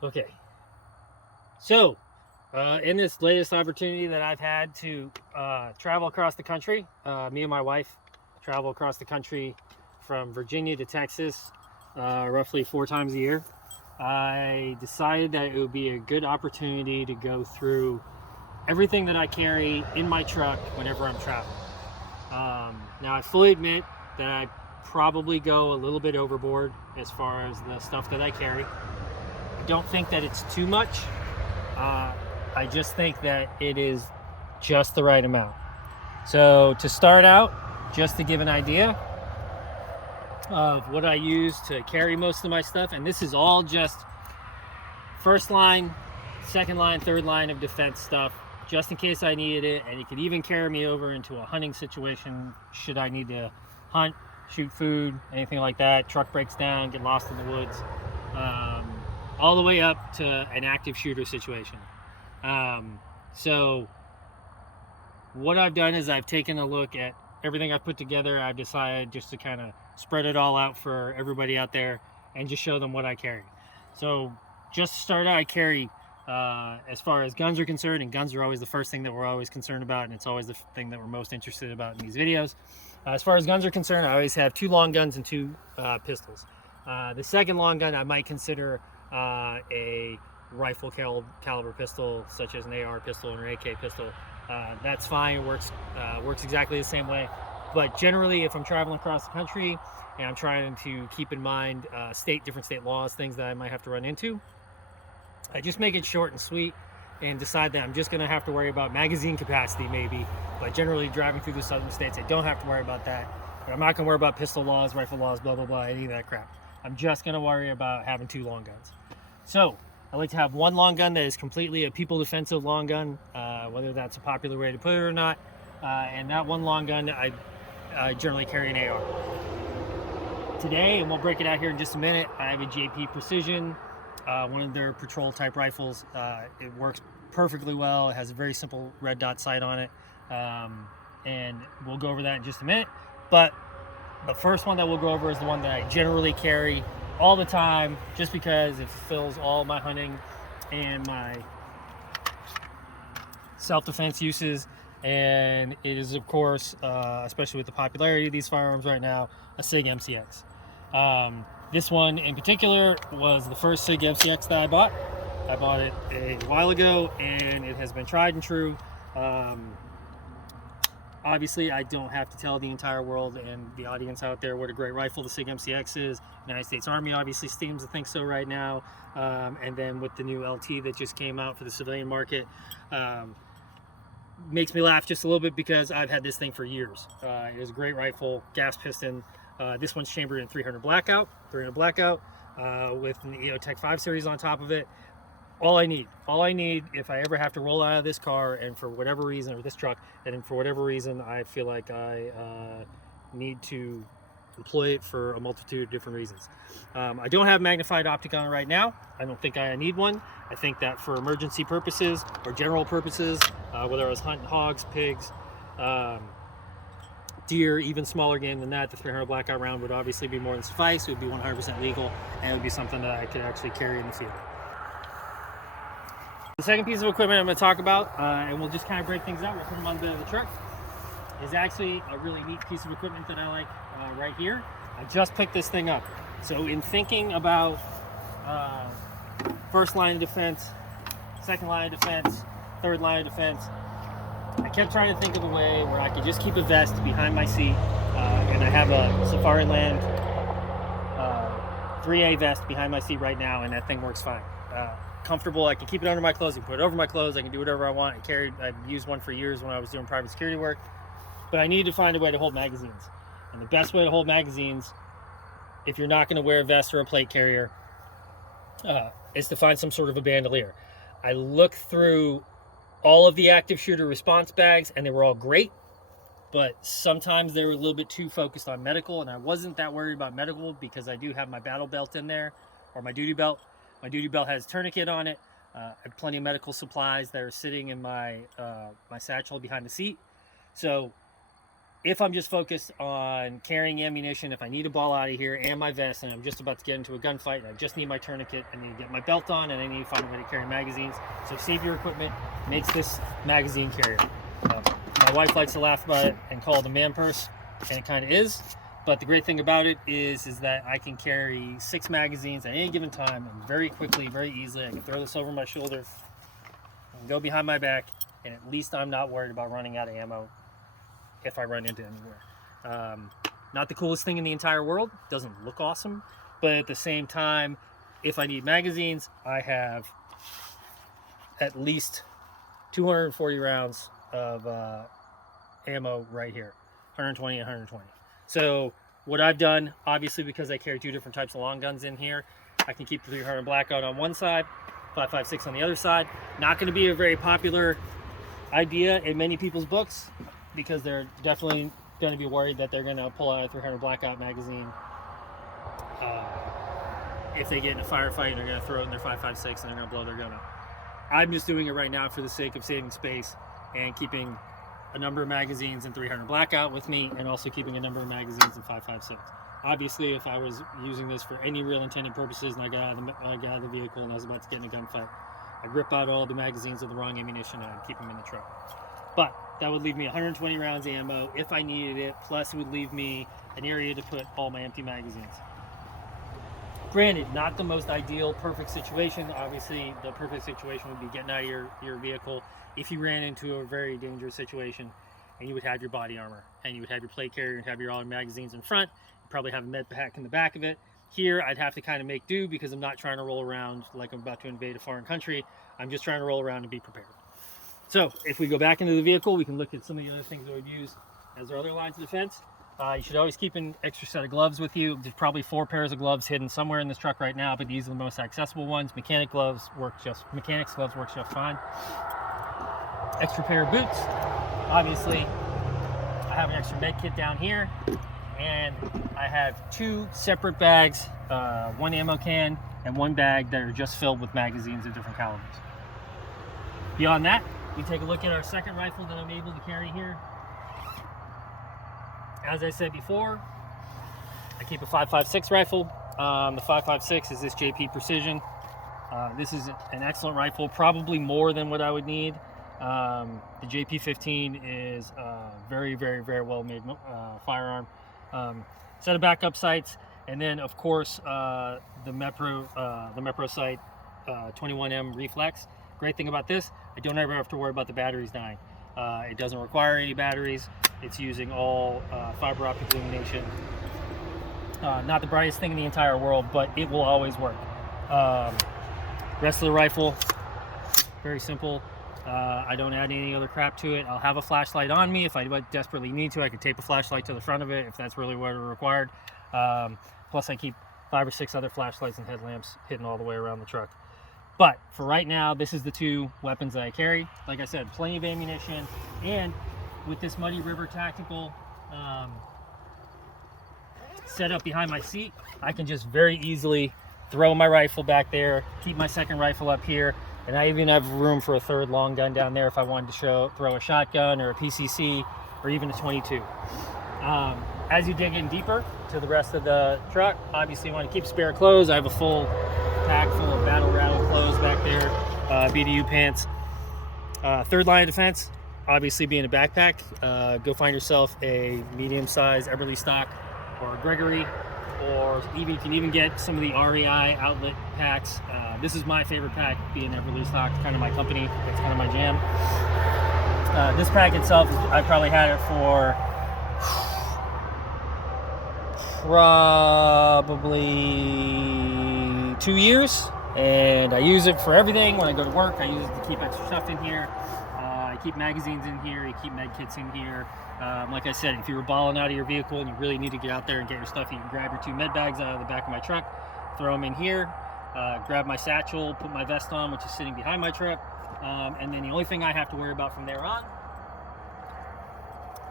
Okay, so in this latest opportunity that I've had to travel across the country, me and my wife travel across the country from Virginia to Texas roughly 4 times a year. I decided that it would be a good opportunity to go through everything that I carry in my truck whenever I'm traveling. Now, I fully admit that I probably go a little bit overboard as far as the stuff that I carry. I don't think that it's too much. I just think that it is just the right amount. So to start out, just to give an idea of what I use to carry most of my stuff, and this is all just first line, second line, third line of defense stuff, just in case I needed it, and it could even carry me over into a hunting situation should I need to hunt, shoot food, anything like that. Truck breaks down, get lost in the woods, all the way up to an active shooter situation. So what I've done is I've taken a look at everything I've put together. I've decided just to kind of spread it all out for everybody out there and just show them what I carry. So just to start out, I carry as far as guns are concerned, and guns are always the first thing that we're always concerned about, and it's always the thing that we're most interested about in these videos. As far as guns are concerned, I always have 2 long guns and 2 pistols. The second long gun I might consider a rifle caliber pistol, such as an AR pistol or an AK pistol. That's fine. It works exactly the same way. But generally, if I'm traveling across the country and I'm trying to keep in mind different state laws, things that I might have to run into, I just make it short and sweet and decide that I'm just going to have to worry about magazine capacity maybe. But generally, driving through the southern states, I don't have to worry about that. But I'm not going to worry about pistol laws, rifle laws, blah, blah, blah, any of that crap. I'm just going to worry about having 2 long guns. So I like to have 1 long gun that is completely a people defensive long gun, whether that's a popular way to put it or not. And that 1 long gun, I generally carry an AR. Today, and we'll break it out here in just a minute, I have a JP Precision, one of their patrol type rifles. It works perfectly well. It has a very simple red dot sight on it. And we'll go over that in just a minute. But the first one that we'll go over is the one that I generally carry all the time, just because it fulfills all my hunting and my self-defense uses. And it is, of course, especially with the popularity of these firearms right now, a Sig Mcx. This one in particular was the first Sig Mcx that I bought. I bought it a while ago, and it has been tried and true. Obviously, I don't have to tell the entire world and the audience out there what a great rifle the Sig Mcx is. The United States Army obviously seems to think so right now. And then with the new LT that just came out for the civilian market, makes me laugh just a little bit because I've had this thing for years. It is a great rifle, gas piston. This one's chambered in 300 blackout with an EOTech 5 series on top of it. All I need if I ever have to roll out of this car and for whatever reason, or this truck, and for whatever reason I feel like I need to employ it for a multitude of different reasons. I don't have magnified optic on it right now. I don't think I need one. I think that for emergency purposes or general purposes, whether I was hunting hogs, pigs, deer, even smaller game than that, the 300 blackout round would obviously be more than suffice. It would be 100% legal, and it would be something that I could actually carry in the field. The second piece of equipment I'm going to talk about, and we'll just kind of break things out, we'll put them on the bed of the truck, is actually a really neat piece of equipment that I like right here. I just picked this thing up. So in thinking about first line of defense, second line of defense, third line of defense, I kept trying to think of a way where I could just keep a vest behind my seat, and I have a Safari Land 3A vest behind my seat right now, and that thing works fine. Comfortable. I can keep it under my clothes. I can put it over my clothes. I can do whatever I want. I've used one for years when I was doing private security work, but I need to find a way to hold magazines. And the best way to hold magazines, if you're not going to wear a vest or a plate carrier, is to find some sort of a bandolier. I looked through all of the active shooter response bags, and they were all great, but sometimes they were a little bit too focused on medical, and I wasn't that worried about medical because I do have my battle belt in there, or my duty belt. My duty belt has a tourniquet on it. I have plenty of medical supplies that are sitting in my my satchel behind the seat. So if I'm just focused on carrying ammunition, if I need a ball out of here and my vest, and I'm just about to get into a gunfight, and I just need my tourniquet, I need to get my belt on, and I need to find a way to carry magazines. So Save Your Equipment makes this magazine carrier. My wife likes to laugh about it and call it a man purse, and it kind of is. But the great thing about it is that I can carry 6 magazines at any given time, and very quickly, very easily. I can throw this over my shoulder and go behind my back, and at least I'm not worried about running out of ammo if I run into anywhere. Not the coolest thing in the entire world, doesn't look awesome, but at the same time, if I need magazines, I have at least 240 rounds of ammo right here, 120 and 120. So what I've done, obviously because I carry 2 different types of long guns in here, I can keep the 300 Blackout on one side, 5.56 on the other side. Not going to be a very popular idea in many people's books, because they're definitely going to be worried that they're going to pull out a 300 Blackout magazine if they get in a firefight, and they're going to throw it in their 5.56 and they're going to blow their gun up. I'm just doing it right now for the sake of saving space and keeping a number of magazines in 300 Blackout with me, and also keeping a number of magazines in 5.56. Obviously, if I was using this for any real intended purposes and I got out of the vehicle and I was about to get in a gunfight, I'd rip out all the magazines of the wrong ammunition and I'd keep them in the truck. But that would leave me 120 rounds of ammo if I needed it, plus it would leave me an area to put all my empty magazines. Granted, not the most ideal, perfect situation. Obviously, the perfect situation would be getting out of your vehicle if you ran into a very dangerous situation, and you would have your body armor, and you would have your plate carrier, and have your all magazines in front. You'd probably have a med pack in the back of it. Here, I'd have to kind of make do, because I'm not trying to roll around like I'm about to invade a foreign country. I'm just trying to roll around and be prepared. So if we go back into the vehicle, we can look at some of the other things that we've used as our other lines of defense. You should always keep an extra set of gloves with you. There's probably 4 pairs of gloves hidden somewhere in this truck right now, but these are the most accessible ones. Mechanics gloves work just fine. Extra pair of boots. Obviously, I have an extra med kit down here, and I have 2 separate bags, 1 ammo can and 1 bag that are just filled with magazines of different calibers. Beyond that, we take a look at our second rifle that I'm able to carry here. As I said before, I keep a 5.56 rifle. The 5.56 is this JP Precision. This is an excellent rifle, probably more than what I would need. The JP-15 is a very, very, very well made firearm. Set of backup sights, and then of course the Mepro sight 21M reflex. Great thing about this, I don't ever have to worry about the batteries dying. It doesn't require any batteries. It's using all fiber optic illumination. Not the brightest thing in the entire world, but it will always work. Rest of the rifle, very simple. I don't add any other crap to it. I'll have a flashlight on me if I desperately need to. I could tape a flashlight to the front of it if that's really what are required. Plus I keep 5 or 6 other flashlights and headlamps hidden all the way around the truck. But for right now, this is the 2 weapons that I carry. Like I said, plenty of ammunition, and with this Muddy River Tactical set up behind my seat, I can just very easily throw my rifle back there, keep my second rifle up here, and I even have room for a 3rd long gun down there if I wanted to throw a shotgun or a PCC or even a 22. As you dig in deeper to the rest of the truck, obviously you want to keep spare clothes. I have a full pack full of battle rattle clothes back there, BDU pants. 3rd line of defense, obviously being a backpack. Go find yourself a medium-sized Eberly stock or a Gregory, or even you can even get some of the REI outlet packs. This is my favorite pack, being Eberly stock. It's kind of my company. It's kind of my jam. This pack itself, I probably had it for probably 2 years, and I use it for everything. When I go to work, I use it to keep extra stuff in here. I keep magazines in here, I keep med kits in here. Like I said, if you were balling out of your vehicle and you really need to get out there and get your stuff, you can grab your 2 med bags out of the back of my truck, throw them in here, grab my satchel, put my vest on, which is sitting behind my truck, and then the only thing I have to worry about from there on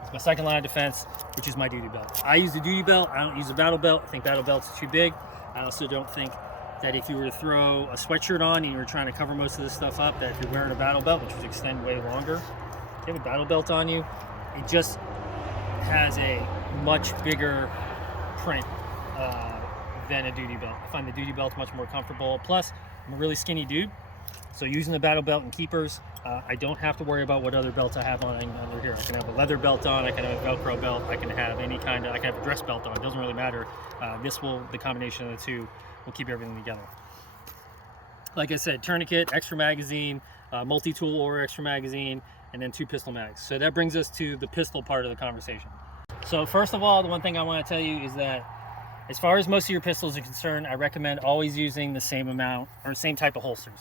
is my 2nd line of defense, which is my duty belt. I use the duty belt. I don't use a battle belt. I think battle belts are too big. I also don't think that if you were to throw a sweatshirt on and you were trying to cover most of this stuff up, that if you're wearing a battle belt, which would extend way longer, if you have a battle belt on you, it just has a much bigger print than a duty belt. I find the duty belt much more comfortable. Plus, I'm a really skinny dude, so using the battle belt and keepers, I don't have to worry about what other belts I have on under here. I can have a leather belt on, I can have a Velcro belt, I can have any kind of, I can have a dress belt on. It doesn't really matter. The combination of the two will keep everything together. Like I said, tourniquet, extra magazine, multi-tool or extra magazine, and then 2 pistol mags. So that brings us to the pistol part of the conversation. So first of all, the one thing I want to tell you is that as far as most of your pistols are concerned, I recommend always using the same amount or same type of holsters.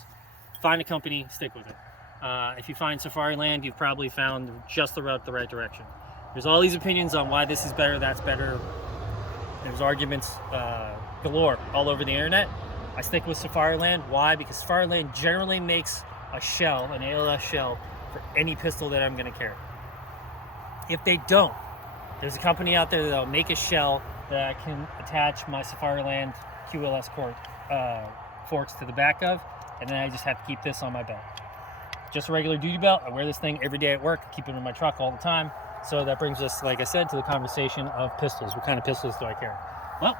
Find a company, stick with it. If you find Safariland, you've probably found just the right direction. There's all these opinions on why this is better, that's better. There's arguments galore all over the internet. I stick with Safariland. Why? Because Safariland generally makes a shell, an ALS shell, for any pistol that I'm going to carry. If they don't, there's a company out there that'll make a shell that I can attach my Safariland QLS forks to the back of, and then I just have to keep this on my belt. Just a regular duty belt. I wear this thing every day at work. I keep it in my truck all the time. So that brings us, like I said, to the conversation of pistols. What kind of pistols do I carry? Well,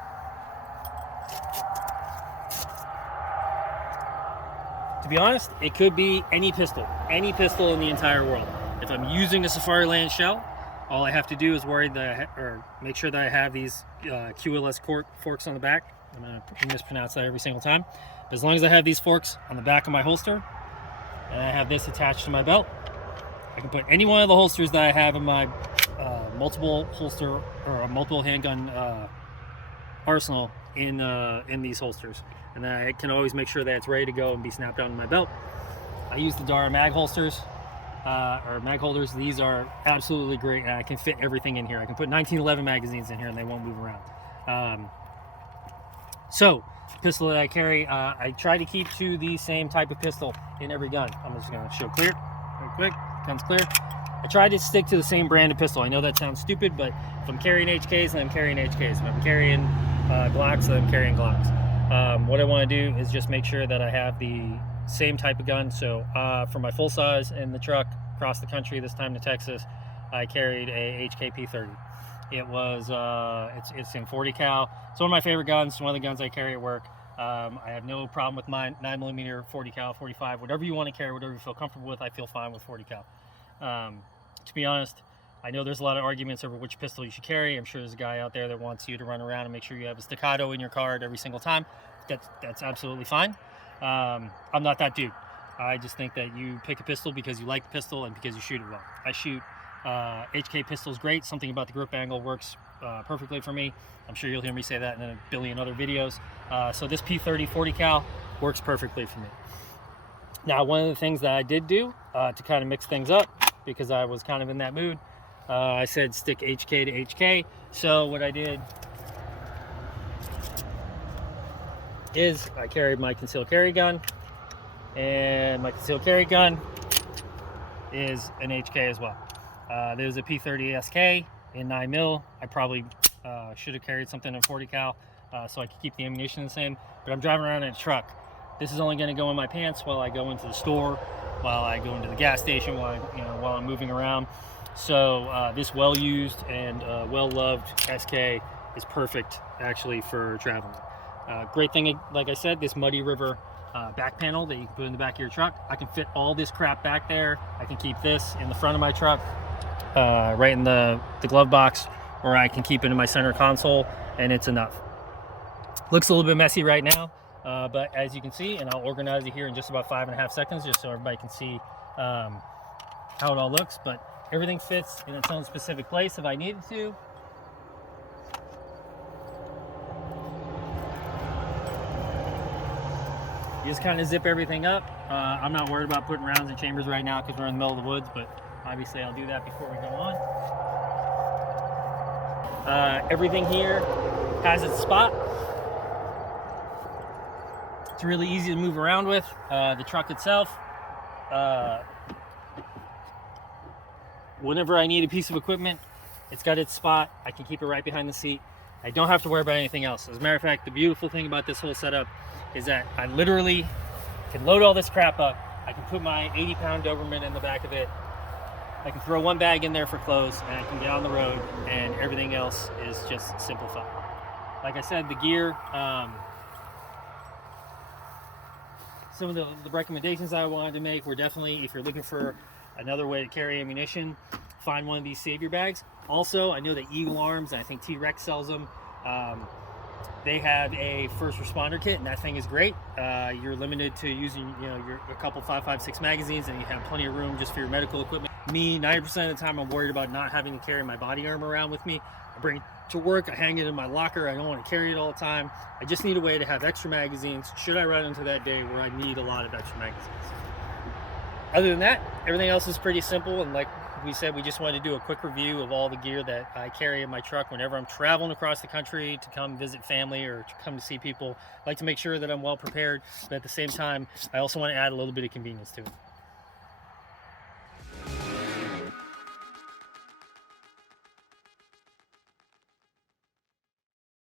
to be honest, it could be any pistol in the entire world. If I'm using a Safariland shell, all I have to do is make sure that I have these QLS forks on the back. I'm going to mispronounce that every single time. But as long as I have these forks on the back of my holster, and I have this attached to my belt, I can put any one of the holsters that I have in my multiple holster or a multiple handgun arsenal in these holsters. And then I can always make sure that it's ready to go and be snapped onto my belt. I use the Dara mag holsters. Or mag holders. These are absolutely great, and I can fit everything in here. I can put 1911 magazines in here and they won't move around. So pistol that I carry, I try to keep to the same type of pistol in every gun. I'm just going to show clear real quick. Comes clear. I try to stick to the same brand of pistol. I know that sounds stupid, but if I'm carrying HKs, then I'm carrying HKs. If I'm carrying Glocks, then I'm carrying Glocks. What I want to do is just make sure that I have the same type of gun. So for my full size in the truck across the country, this time to Texas, I carried a JP-15. It was it's in 40 cal. It's one of my favorite guns. One of the guns I carry at work. I have no problem with mine. 9mm, 40 cal, 45, whatever you want to carry, whatever you feel comfortable with. I feel fine with 40 cal. To be honest, I know there's a lot of arguments over which pistol you should carry. I'm sure there's a guy out there that wants you to run around and make sure you have a staccato in your card every single time. That's absolutely fine. I'm not that dude. I just think that you pick a pistol because you like the pistol and because you shoot it well. I shoot HK pistols great. Something about the grip angle works perfectly for me. I'm sure you'll hear me say that in a billion other videos. So this P30 40 cal works perfectly for me. Now, one of the things that I did do to kind of mix things up, because I was kind of in that mood, I said stick HK to HK. So what I did is I carried my concealed carry gun, and my concealed carry gun is an HK as well. There's a P30 SK in 9mm. I probably should have carried something in 40 cal so I could keep the ammunition the same, but I'm driving around in a truck. This is only going to go in my pants while I go into the store, while I go into the gas station, while I'm moving around. So this well-used and well-loved SK is perfect actually for traveling. Great thing, like I said, this Muddy River back panel that you can put in the back of your truck. I can fit all this crap back there. I can keep this in the front of my truck, right in the glove box, or I can keep it in my center console, and it's enough. Looks a little bit messy right now, but as you can see, and I'll organize it here in just about 5.5 seconds, just so everybody can see how it all looks, but everything fits in its own specific place if I needed to. You just kind of zip everything up. I'm not worried about putting rounds in chambers right now because we're in the middle of the woods, but obviously I'll do that before we go on. Everything here has its spot. It's really easy to move around with. The truck itself, whenever I need a piece of equipment, it's got its spot. I can keep it right behind the seat. I don't have to worry about anything else. As a matter of fact, the beautiful thing about this whole setup is that I literally can load all this crap up. I can put my 80-pound Doberman in the back of it, I can throw one bag in there for clothes and I can get on the road, and everything else is just simplified. Like I said, the gear, some of the recommendations I wanted to make were definitely, if you're looking for another way to carry ammunition, find one of these savior bags. Also, I know that Eagle Arms, and I think T-Rex sells them, they have a first responder kit, and that thing is great. You're limited to using, a couple 5.56 magazines, and you have plenty of room just for your medical equipment. Me, 90% of the time, I'm worried about not having to carry my body armor around with me. I bring it to work, I hang it in my locker. I don't want to carry it all the time. I just need a way to have extra magazines should I run into that day where I need a lot of extra magazines. Other than that, everything else is pretty simple, and like we said, we just wanted to do a quick review of all the gear that I carry in my truck whenever I'm traveling across the country to come visit family or to come to see people. I like to make sure that I'm well prepared, but at the same time, I also want to add a little bit of convenience to it.